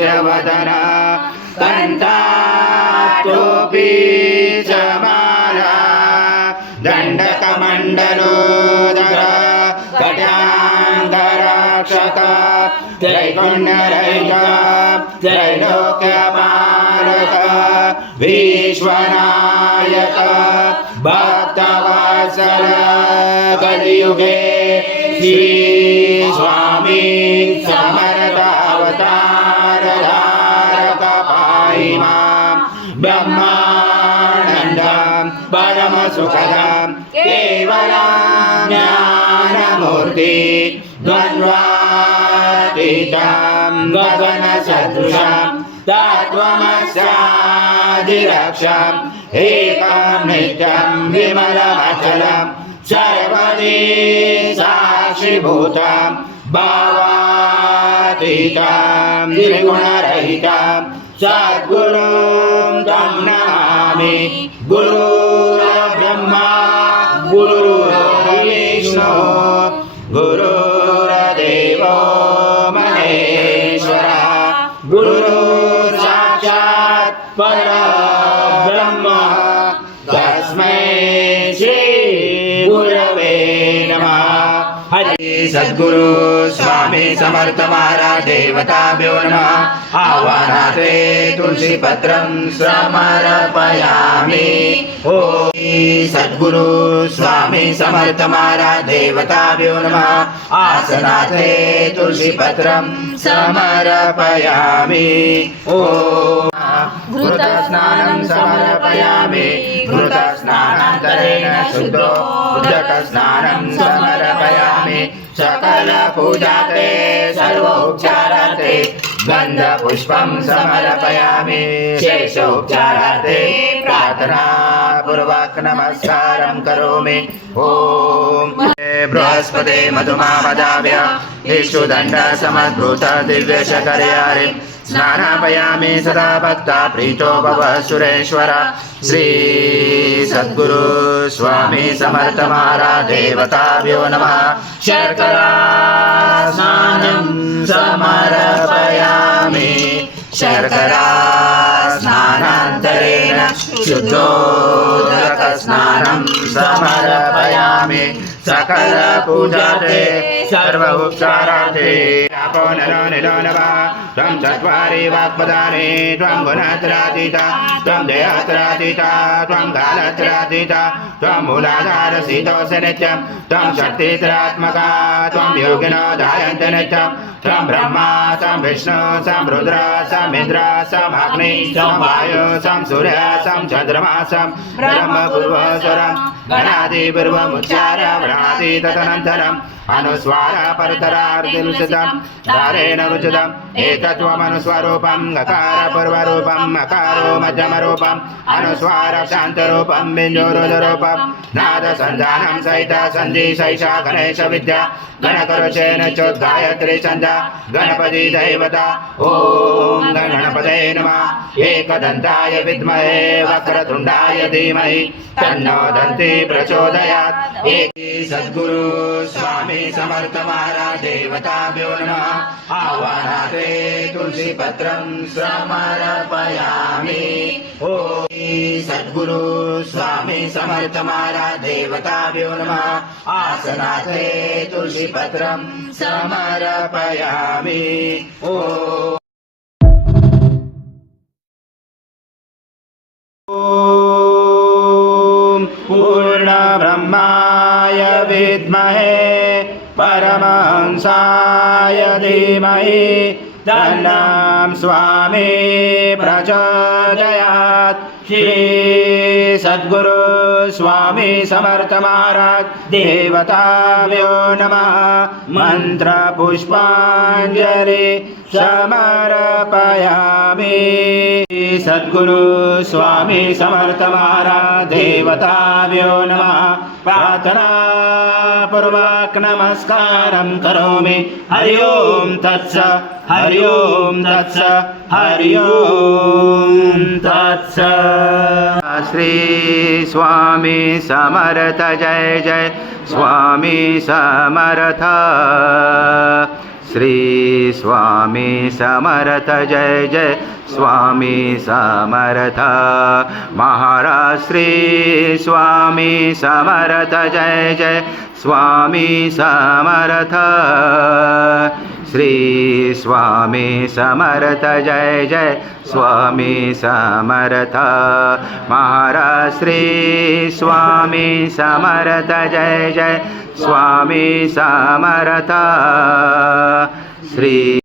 हास्य वदन कंठाटोपी च माला दंडकमंडलोदर कट्याङ्गरक्षक त्रैगुण्यरहित त्रैलोक्यपालक विश्वनायक भक्तवत्सल कलियुगे श्री स्वामी समर्थ अवतार धारक पाहि मां ब्रह्मानन्दं परम सुखदं केवलं ज्ञानमूर्ति द्वन्द्वातीतं गगनसदृशं तत्त्वमस्यादिलक्ष्यम् एकं नित्यं विमलमचलं सर्वदि साक्षिभूतं भावातीतं निर्गुणरहितं सद्गुरुं तं नमामि गुरुर्ब्रह्मा गुरुर्विष्णु गुरुर्देवो महेश्वरः गुरुर्साक्षात् परब्रह्म तस्मै श्री गुरवे नमः। हरि सद्गुरु स्वामी समर्थ महाराज देवताभ्यो नमः। आह्वानाते तुलसी पत्रं समर्पयामि। ओम सद्गुरु स्वामी समर्थ महाराज देवताभ्यो नमः। आसनाते तुलसी पत्रं समर्पयामि। ओम घृतस्नानं समर्पयामि। घृतस्नानान्तरेण शुद्धो उदकस्नानं समर्पयामि। सकलपूजाते सर्वोपचाराते गन्धपुष्पं समर्पयामि। शेषोपचाराते प्रार्थनापूर्वक नमस्कारं करोमि। ओम बृहस्पते मधुमामदाव्य इक्षुदण्ड समद्भूत दिव्यशकर्यारि स्नानापयामि सदा भक्ता प्रीतो भव सुरेश्वर। श्री सद्गुरु स्वामी समर्थ महाराज देवताभ्यो नमः। शर्करा स्नानं समर्पयामि। शर्करा स्नानान्तरेण शुद्धोदक स्नानं समर्पयामि। सकल पूजाते सर्व उपचाराते आपो नरो निलो नमः। त्वं चत्वारि वाक्पदानि त्वं गुणत्रयातीता त्वं देहत्रयातीता त्वं कालत्रयातीता त्वं मूलाधारशीतोऽसि नित्यं त्वं शक्तित्रयात्मका त्वं योगिनो ध्यायन्ति नित्यं त्वं ब्रह्मा त्वं विष्णु त्वं रुद्र त्वं इन्द्र त्वं अग्नि त्वं वायु त्वं सूर्य त्वं चन्द्रमा त्वं ब्रह्मपूर्वस्वरं गणादिपूर्वमुच्चार्य व्रणादि तदनन्तरम् अनुस्वार परतरार्दिलुचितं धारेण रुचितम् एतत्त्वमनुस्वरूपं गकार पूर्वरूपं मकारो मध्यमरूपं अनुस्वार शान्तरूपं बिन्दुरुदरूपं नादसन्धानं सहित सन्धि सैषा गणेश विद्या गणकरुषेण चोद्गायत्री छन्दा गणपति दैवता। ओम गणपतये नमः। एकदन्ताय विद्महे वक्रतुण्डाय धीमहि तन्नो दन्ति प्रचोदयात्। एक सद्गुरु स्वामी समर्थ महाराज देवताभ्यो नमः। आह्वानाते तुलसी पत्रं समर्पयामि। ओम सद्गुरु स्वामी समर्थ महाराज देवताभ्यो नमः। आसनाते तुलसी पत्रं समर्पयामि। ओम पूर्ण ब्रह्माय विद्महे परमहंसाय धीमहि तन्नं स्वामी प्रचोदयात्। श्री सद्गुरु स्वामी समर्थ महाराज देवताभ्यो नमः। मंत्र पुष्पांजलि समर्पयामि। सद्गुरु स्वामी समर्थ महाराज देवताभ्यो नमः। प्रार्थना पूर्वक नमस्कारं करोमि। हरि ओम तत्सत् हरि ओम तत्सत् हरि ओम तत्सत्। श्री स्वामी समर्थ जय जय स्वामी समर्थ श्री स्वामी समर्थ जय जय स्वामी समर्थ महाराज श्री स्वामी समर्थ जय जय स्वामी समर्थ श्री स्वामी समर्थ जय जय स्वामी समर्थ महाराज श्री स्वामी समर्थ जय जय स्वामी समर्थ श्री